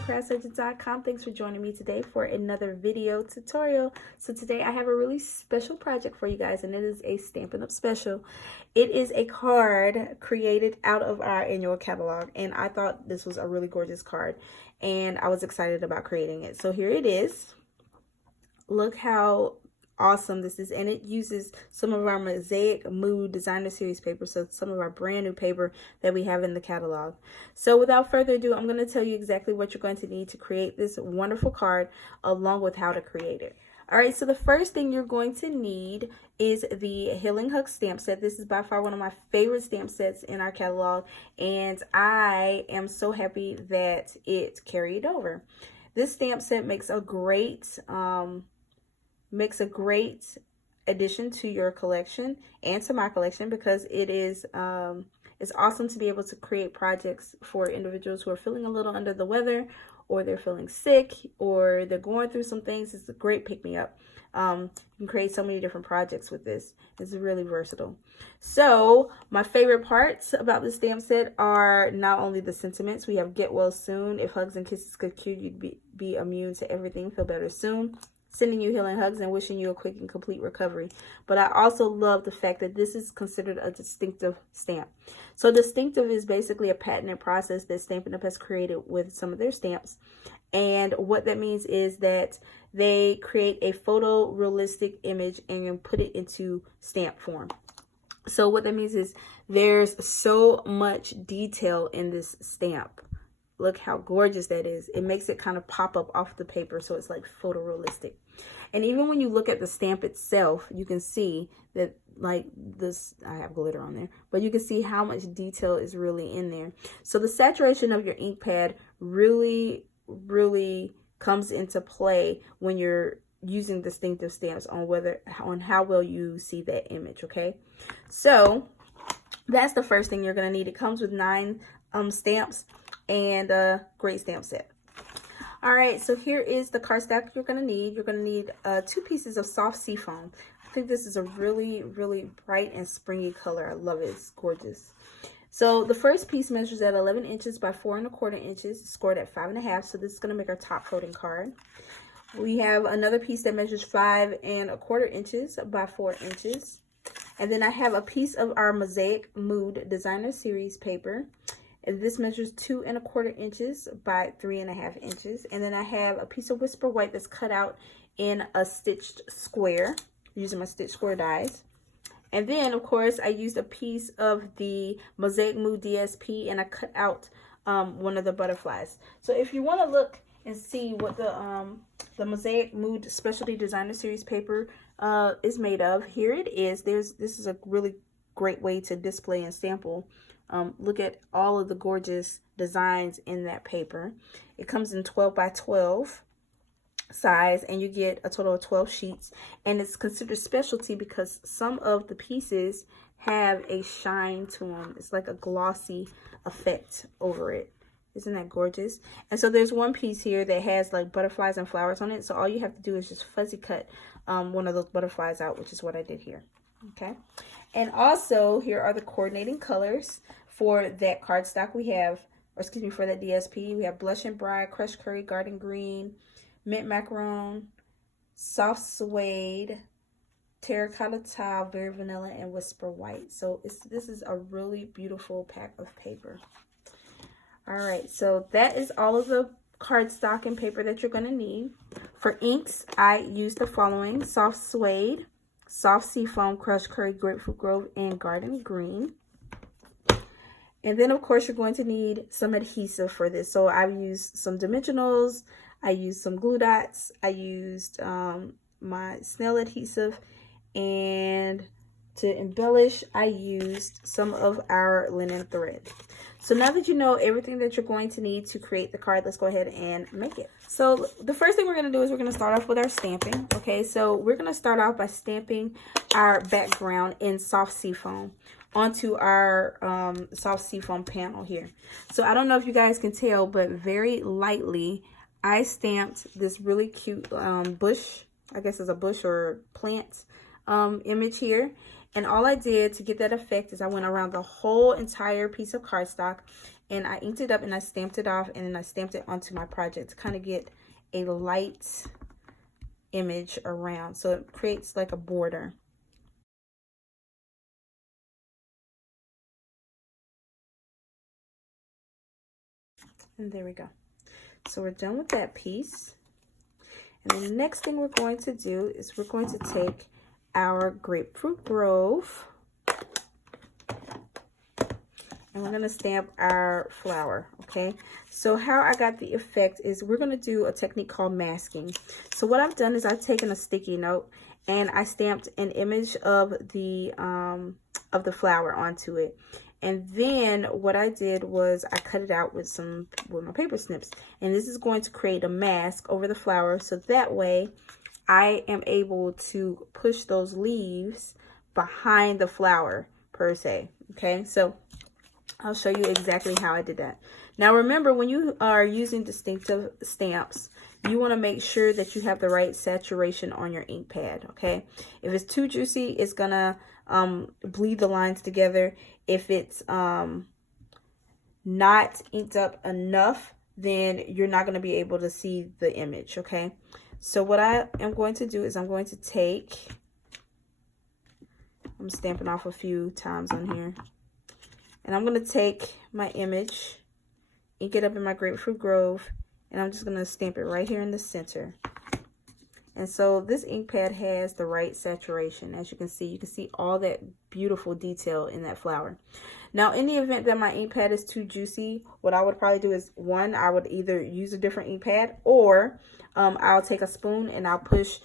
CraftSurgeons.com. Thanks for joining me today for another video tutorial. So today I have a really special project for you guys, and it is a Stampin' Up! Special. It is a card created out of our annual catalog, and I thought this was a really gorgeous card, and I was excited about creating it. So here it is. Look how awesome this is, and it uses some of our Mosaic Mood Designer Series paper, so some of our brand new paper that we have in the catalog. So without further ado, I'm going to tell you exactly what you're going to need to create this wonderful card, along with how to create it. Alright, so the first thing you're going to need is the Healing Hug stamp set. This is by far one of my favorite stamp sets in our catalog, and I am so happy that it carried over. This stamp set makes a great addition to your collection and to my collection, because it is it's awesome to be able to create projects for individuals who are feeling a little under the weather, or they're feeling sick, or they're going through some things. It's a great pick-me-up. You can create so many different projects with this. It's really versatile. So my favorite parts about this stamp set are not only the sentiments. We have "Get Well Soon," "If hugs and kisses could cure, you'd be immune to everything, feel better soon," sending you healing hugs and wishing you a quick and complete recovery. But I also love the fact that this is considered a distinctive stamp. So distinctive is basically a patented process that Stampin' Up! Has created with some of their stamps. And what that means is that they create a photorealistic image and put it into stamp form. So what that means is there's so much detail in this stamp. Look how gorgeous that is. It makes it kind of pop up off the paper, so it's like photorealistic. And even when you look at the stamp itself, you can see that, like this, I have glitter on there, but you can see how much detail is really in there. So the saturation of your ink pad really comes into play when you're using distinctive stamps on how well you see that image. Okay, so that's the first thing you're going to need. It comes with 9 stamps and a great stamp set. All right, so here is the cardstock you're going to need. You're going to need 2 pieces of soft seafoam. I think this is a really bright and springy color. I love it. It's gorgeous. So the first piece measures at 11 inches by 4 1/4 inches, scored at 5 1/2. So this is going to make our top folding card. We have another piece that measures 5 1/4 inches by 4 inches. And then I have a piece of our Mosaic Mood Designer Series paper. And this measures 2 1/4 inches by 3 1/2 inches. And then I have a piece of Whisper White that's cut out in a stitched square, using my stitch square dies. And then, of course, I used a piece of the Mosaic Mood DSP, and I cut out one of the butterflies. So if you want to look and see what the Mosaic Mood Specialty Designer Series paper is made of, here it is. This is a really great way to display and sample. Look at all of the gorgeous designs in that paper. It comes in 12 by 12 size, and you get a total of 12 sheets, and it's considered specialty because some of the pieces have a shine to them. It's like a glossy effect over it. Isn't that gorgeous? And so there's one piece here that has like butterflies and flowers on it, so all you have to do is just fuzzy cut one of those butterflies out, which is what I did here. Okay, and also here are the coordinating colors for that cardstock. We have, or excuse me, for that DSP, we have Blush and Bride, Crushed Curry, Garden Green, Mint Macaron, Soft Suede, Terracotta Tile, Very Vanilla, and Whisper White. So this is a really beautiful pack of paper. All right, so that is all of the cardstock and paper that you're going to need. For inks, I used the following: Soft Suede, Soft Seafoam, Crushed Curry, Grapefruit Grove, and Garden Green. And then, of course, you're going to need some adhesive for this. So I've used some dimensionals, I used some glue dots, I used my snail adhesive, and to embellish, I used some of our linen thread. So now that you know everything that you're going to need to create the card, let's go ahead and make it. So the first thing we're going to do is we're going to start off with our stamping. Okay, so we're going to start off by stamping our background in soft seafoam onto our soft seafoam panel here. So I don't know if you guys can tell, but very lightly I stamped this really cute bush, I guess it's a bush or plant image here. And all I did to get that effect is I went around the whole entire piece of cardstock and I inked it up and I stamped it off, and then I stamped it onto my project to kind of get a light image around, so it creates like a border. And there we go. So we're done with that piece. And the next thing we're going to do is we're going to take our Grapefruit Grove and we're going to stamp our flower. Okay, so how I got the effect is we're going to do a technique called masking. So what I've done is I've taken a sticky note and I stamped an image of the flower onto it. And then what I did was I cut it out with my paper snips, and this is going to create a mask over the flower, so that way I am able to push those leaves behind the flower per se. Okay, so I'll show you exactly how I did that. Now remember, when you are using distinctive stamps, you want to make sure that you have the right saturation on your ink pad. Okay, if it's too juicy, it's gonna bleed the lines together. If it's not inked up enough, then you're not going to be able to see the image. Okay, so what I am going to do is I'm stamping off a few times on here, and I'm going to take my image, ink it up in my Grapefruit Grove, and I'm just going to stamp it right here in the center. And so this ink pad has the right saturation. As you can see all that beautiful detail in that flower. Now, in the event that my ink pad is too juicy, what I would probably do is, one, I would either use a different ink pad, or I'll take a spoon and I'll push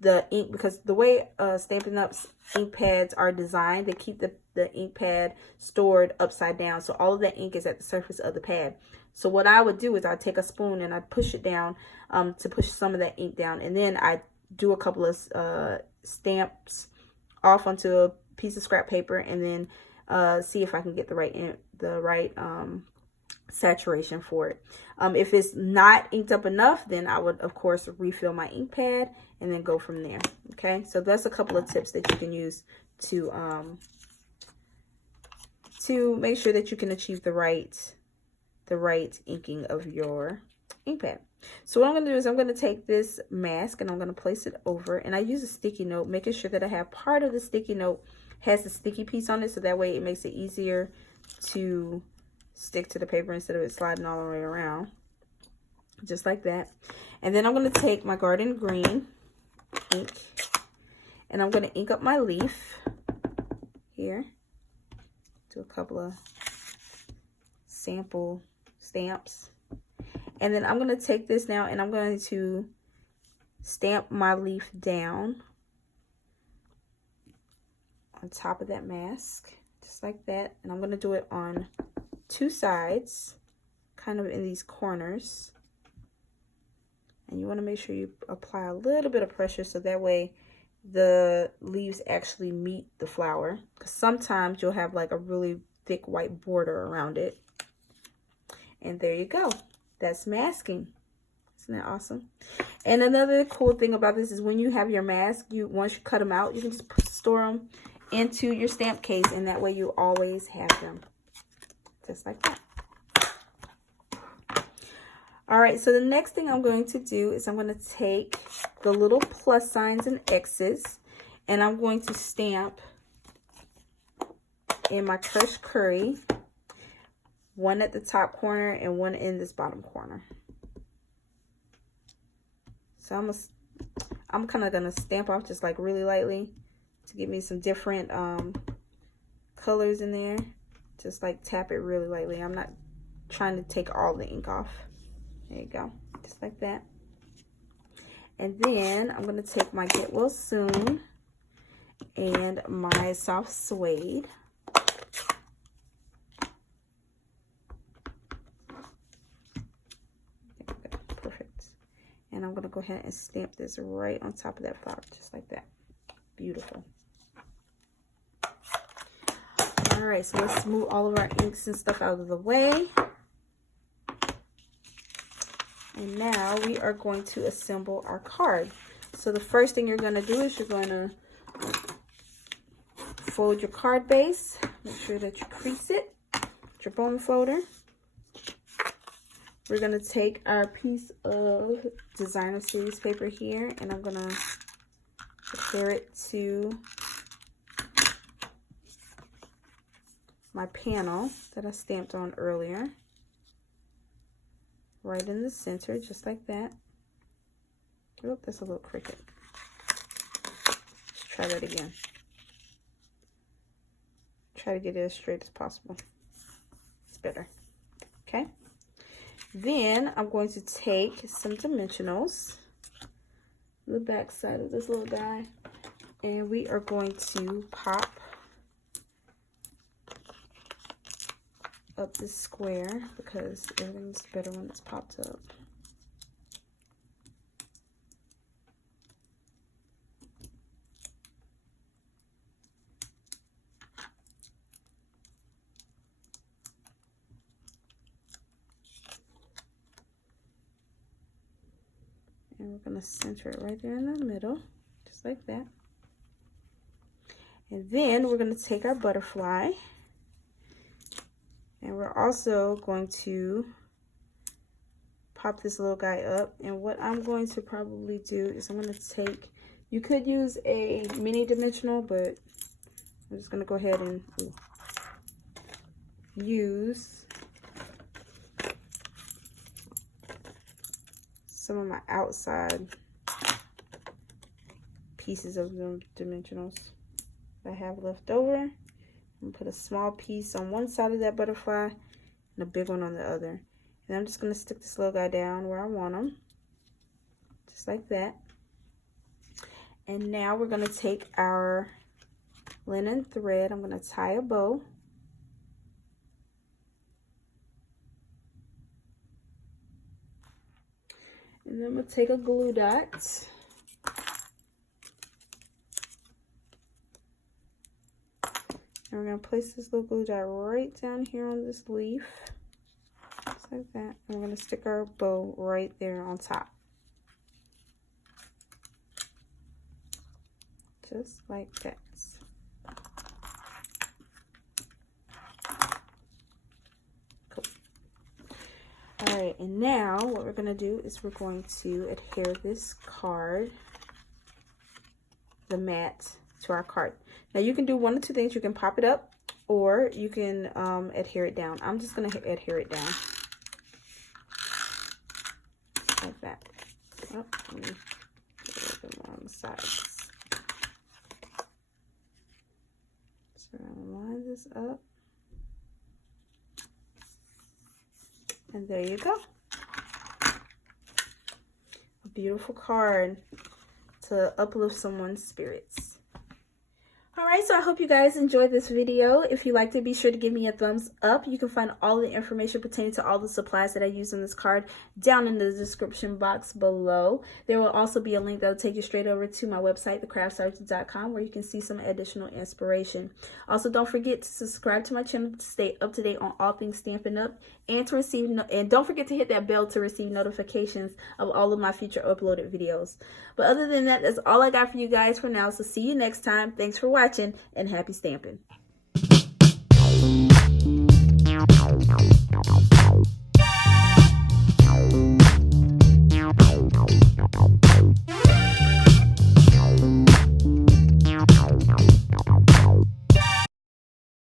the ink, because the way Stampin' Up's ink pads are designed, they keep the ink pad stored upside down. So all of that ink is at the surface of the pad. So what I would do is I'd take a spoon and I'd push it down to push some of that ink down. And then I do a couple of stamps off onto a piece of scrap paper, and then see if I can get the right saturation for it. If it's not inked up enough, then I would, of course, refill my ink pad and then go from there. Okay, so that's a couple of tips that you can use to make sure that you can achieve the right inking of your ink pad. So what I'm going to do is I'm going to take this mask and I'm going to place it over, and I use a sticky note, making sure that I have part of the sticky note has the sticky piece on it, so that way it makes it easier to stick to the paper instead of it sliding all the way around, just like that. And then I'm going to take my Garden Green ink and I'm going to ink up my leaf here. Do a couple of sample stamps, and then I'm going to take this now and I'm going to stamp my leaf down on top of that mask, just like that. And I'm going to do it on two sides, kind of in these corners, and you want to make sure you apply a little bit of pressure so that way the leaves actually meet the flower, because sometimes you'll have like a really thick white border around it. And there you go, that's masking. Isn't that awesome? And another cool thing about this is when you have your mask, once you cut them out, you can just store them into your stamp case, and that way you always have them, just like that. All right, so the next thing I'm going to do is I'm going to take the little plus signs and X's, and I'm going to stamp in my crushed curry, one at the top corner and one in this bottom corner. So I'm kind of gonna stamp off just like really lightly to give me some different colors in there. Just like tap it really lightly. I'm not trying to take all the ink off. There you go, just like that. And then I'm gonna take my Get Well Soon and my soft suede. Perfect. And I'm gonna go ahead and stamp this right on top of that flower, just like that. Beautiful. All right, so let's move all of our inks and stuff out of the way. And now we are going to assemble our card. So the first thing you're going to do is you're going to fold your card base. Make sure that you crease it with your bone folder. we're going to take our piece of designer series paper here, and I'm going to adhere it to my panel that I stamped on earlier, right in the center, just like that. Oh, that's a little crooked. Let's try that again. Try to get it as straight as possible. It's better. Okay. Then I'm going to take some dimensionals, the back side of this little guy, and we are going to pop up this square because everything's better when it's popped up. And we're going to center it right there in the middle, just like that. And then we're going to take our butterfly, and we're also going to pop this little guy up. And what I'm going to probably do is I'm going to take, you could use a mini dimensional, but I'm just going to go ahead and use some of my outside pieces of them dimensionals that I have left over, and put a small piece on one side of that butterfly and a big one on the other. And I'm just going to stick this little guy down where I want him, just like that. And now we're going to take our linen thread. I'm going to tie a bow. And then I'm going to take a glue dot. And we're going to place this little glue dot right down here on this leaf. Just like that. And we're going to stick our bow right there on top. Just like that. Alright, and now what we're going to do is we're going to adhere this card, the mat, to our card. Now you can do one of two things. You can pop it up or you can adhere it down. I'm just going to adhere it down. Like that. Oh, let me get a little bit more on the sides. So I'm going to line this up. And there you go. A beautiful card to uplift someone's spirits. Alright, so I hope you guys enjoyed this video. If you liked it, be sure to give me a thumbs up. You can find all the information pertaining to all the supplies that I use in this card down in the description box below. There will also be a link that will take you straight over to my website, thecraftsergeant.com, where you can see some additional inspiration. Also, don't forget to subscribe to my channel to stay up to date on all things Stampin' Up, and to receive and don't forget to hit that bell to receive notifications of all of my future uploaded videos. But other than that, that's all I got for you guys for now. So see you next time. Thanks for watching, and happy stamping.